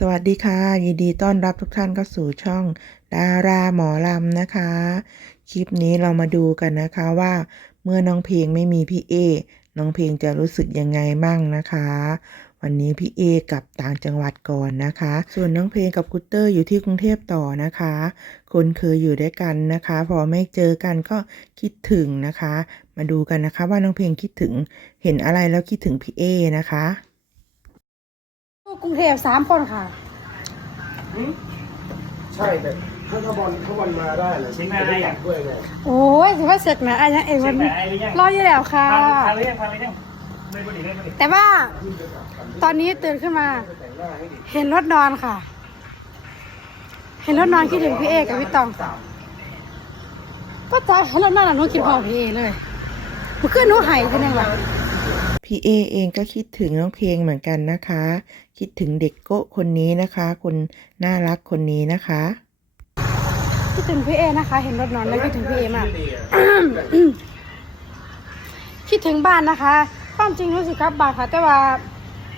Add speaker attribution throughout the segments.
Speaker 1: สวัสดีค่ะ ยินดีต้อนรับทุกท่านเข้าสู่ช่องดาราหมอลำนะคะ คลิปนี้เรามาดูกันนะคะว่า เมื่อน้องเพลงไม่มีพี่เอ น้องเพลงจะรู้สึกยังไงมั่งนะคะ วันนี้พี่เอกลับต่างจังหวัดก่อนนะคะ ส่วนน้องเพลงกับกุตเตอร์อยู่ที่กรุงเทพต่อนะคะ คนเคยอยู่ด้วยกันนะคะ พอไม่เจอกันก็คิดถึงนะคะ มาดูกันนะคะว่าน้องเพลงคิดถึงเห็นอะไรแล้วคิดถึงพี่เอนะคะ
Speaker 2: กรุงเทพสามคนค่ะ
Speaker 3: ใช่แต่ถ้าถ้าบอลถ้าบอลมาได้เหรอ
Speaker 4: เช็คหน้าให้อะ
Speaker 3: ด้วยไง
Speaker 2: โอ้ยถือว่าเสร็จนะอันนี้เองวันนี้
Speaker 4: เช็คหน้าให้หรือยัง
Speaker 2: รออยู่แล้วค่ะ
Speaker 4: พาเลยยังพาเลยยังไม่พูดอีกไม่พูดอีก
Speaker 2: แต่ว่าตอนนี้ตื่นขึ้นมา เห็นรถนอนค่ะ เห็นรถนอนคิดถึงพี่เอกับพี่ตองก็ตาเห็นรถนอนอะหนูคิดพอพี่เอเลยเมื่อคืนหนูหายทีนึงว่ะ
Speaker 1: พี่เอเองก็คิดถึงน้องเพลงเหมือนกันนะคะ คิดถึงเด็กโก้คนนี้นะคะ คนน่ารักคนนี้นะคะ
Speaker 2: คิดถึงพี่เอนะคะ เห็นรถนอนแล้วคิดถึงพี่เอมากคิดถึงบ้านนะคะ ความจริงรู้สึกกลับบ้านค่ะ แต่ว่า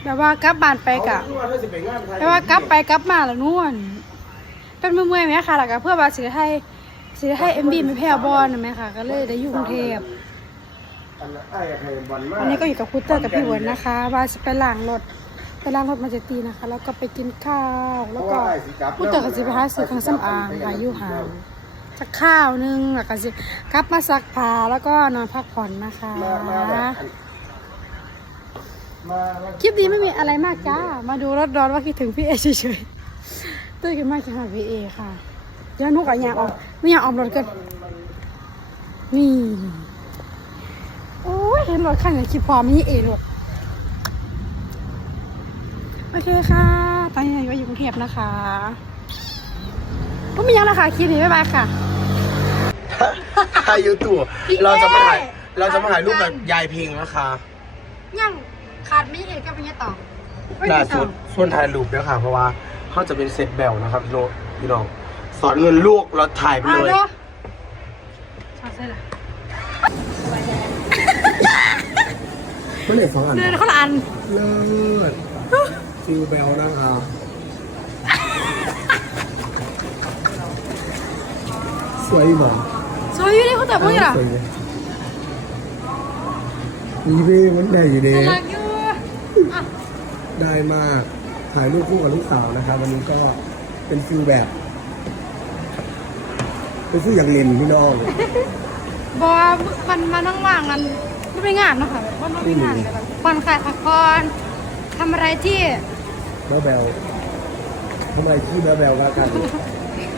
Speaker 2: แบบว่ากลับบ้านไปกะ
Speaker 3: ว่าถ้าจะเป็นงานไทย
Speaker 2: แต่ว่ากลับไปกลับมาแล้วนู่นเป็นเมื่อยไหมค่ะแล้วก็เพื่อว่าสิได้ให้สิได้ให้เอ็มบีไม่แพ้บอลนะไหมค่ะ ก็เลยได้อยู่กรุงเทพ
Speaker 3: อันนั้นไอ้ไอ้บอลมาก
Speaker 2: อันนี้ก็อยู่กับคูเตอร์กับพี่เวิร์นนะคะ ว่าจะไปล้างรถไปล้างรถมาจะตีนะคะ แล้วก็ไปกินข้าว แล้วก็คูเตอร์ก็สิไปหาซื้อเครื่องสำอางค่ะอยู่ห่างจะข้าวหนึงแล้วก็สิกลับมาซักผ้าแล้วก็นอนพักผ่อนนะคะ
Speaker 3: มามาแบบมา
Speaker 2: คลิปนี้ไม่มีอะไรมากจ้า มาดูรถร้อนว่าคิดถึงพี่เอเฉยๆตื่นกันมากคิดถึงพี่เอค่ะเดี๋ยวนุกอะอยากออกไม่อยากออกรถกันนี่ โอ้นรถคันไหนคิดพอมีเอรถโอเคค่ะ ตอนนี้เราอยู่กรุงเทพนะคะก็มียังนะคะคลิปนี้บ๊ายบายค่ะ
Speaker 3: ถ่ายยูทูบเราจะมาถ่ายเราจะมาถ่ายรูปแบบยายพิงนะคะ
Speaker 2: ยังขาดไม่เอกับไม่ต่อ
Speaker 3: ล่าสุดส่วนถ่ายรูปด้วยค่ะ เพราะว่าเขาจะเป็นเซตแบลนะครับพี่นพี่น้องสอนเงินลูกเราถ่ายไปเลย
Speaker 2: ชอบใช่ละ
Speaker 3: ไม่เหลือสองอัน
Speaker 2: เดินคนละอัน
Speaker 3: เลิศฟิลแบลนะคะสวยหมอ
Speaker 2: สวยอยู่ดิเขาแต่พูดอะ
Speaker 3: สวยเลยมีเบ้มันได้อยู่ดี
Speaker 2: น่ารักอยู่อะ
Speaker 3: ได้มากถ่ายรูปคู่กับลูกสาวนะครับวันนี้ก็เป็นฟิลแบบเป็นฟิลอย่างเล่นพี่น้อง
Speaker 2: บอกว่ามันมานั่งว่างกัน ไม่ไปงานเนาะค่ะแบบว่าไม่ไปงานแต่แบบผ่อนคลายพักผ่อนทำอะไรที่
Speaker 3: แบลแบลทำไมที่แบลแบลกัน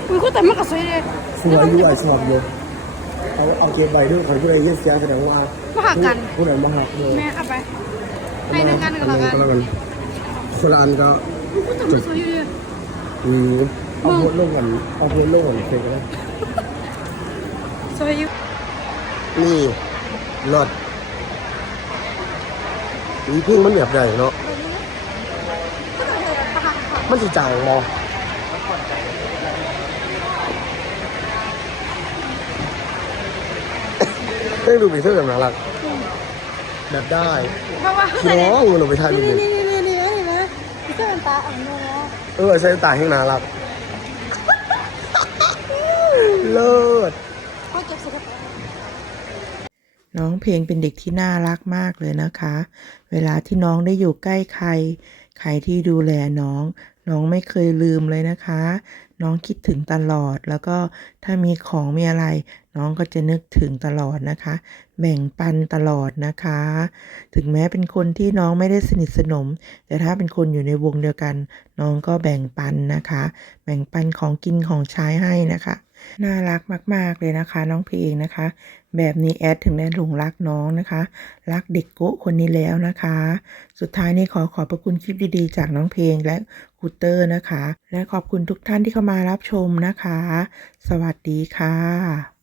Speaker 2: อุ้ยคู่แต่มันก็สวยเลย
Speaker 3: สวยอยู่อะชอบอยู่เอาเอาเกมใบด้วยของผู้ใดเยี่ยเสียแสดงว่า
Speaker 2: มาหากัน
Speaker 3: ผู้ใดมาหักเลย
Speaker 2: แม่เอาไปให้หนึ่งกันหนึ่ง
Speaker 3: อั
Speaker 2: แล้ว
Speaker 3: น
Speaker 2: กัน
Speaker 3: ก็แล้วกันคนละอันก็
Speaker 2: อุ้ยคู่แต่มันสวยอยู่ดิ
Speaker 3: อืมเอาโพสต์ลงกันเอาโพสต์ลงกันเฟซก็ได้
Speaker 2: สวยอยู่
Speaker 3: นี่รถ อีพึ่งมันแบบใหญ่เนาะมันสิจางมอเฮ้ยดูปีเสื้อแบบน่ารักแบบได้
Speaker 2: เพราะว่า
Speaker 3: พี่น้องเราไปถ่ายรูป
Speaker 2: นี่
Speaker 3: นี่
Speaker 2: นี่นี่นี่นี่นะเสื้อมันตาอ่อนเนาะ
Speaker 3: เออใช้ตาให้น่ารักเลิศ
Speaker 2: เขาเก็บเสื้อ
Speaker 1: น้องเพลงเป็นเด็กที่น่ารักมากเลยนะคะ เวลาที่น้องได้อยู่ใกล้ใคร ใครที่ดูแลน้อง น้องไม่เคยลืมเลยนะคะ น้องคิดถึงตลอด แล้วก็ถ้ามีของมีอะไร น้องก็จะนึกถึงตลอดนะคะ แบ่งปันตลอดนะคะ ถึงแม้เป็นคนที่น้องไม่ได้สนิทสนม แต่ถ้าเป็นคนอยู่ในวงเดียวกัน น้องก็แบ่งปันนะคะ แบ่งปันของกินของใช้ให้นะคะ น่ารักมาก ๆ เลยนะคะ น้องเพลงนะคะ แบบนี้แอดถึงได้หลงรักน้องนะคะ รักเด็กโก้คนนี้แล้วนะคะ สุดท้ายนี้ขอขอบพระคุณคลิปดีๆ จากน้องเพลงและคูเตอร์นะคะ และขอบคุณทุกท่านที่เข้ามารับชมนะคะ สวัสดีค่ะ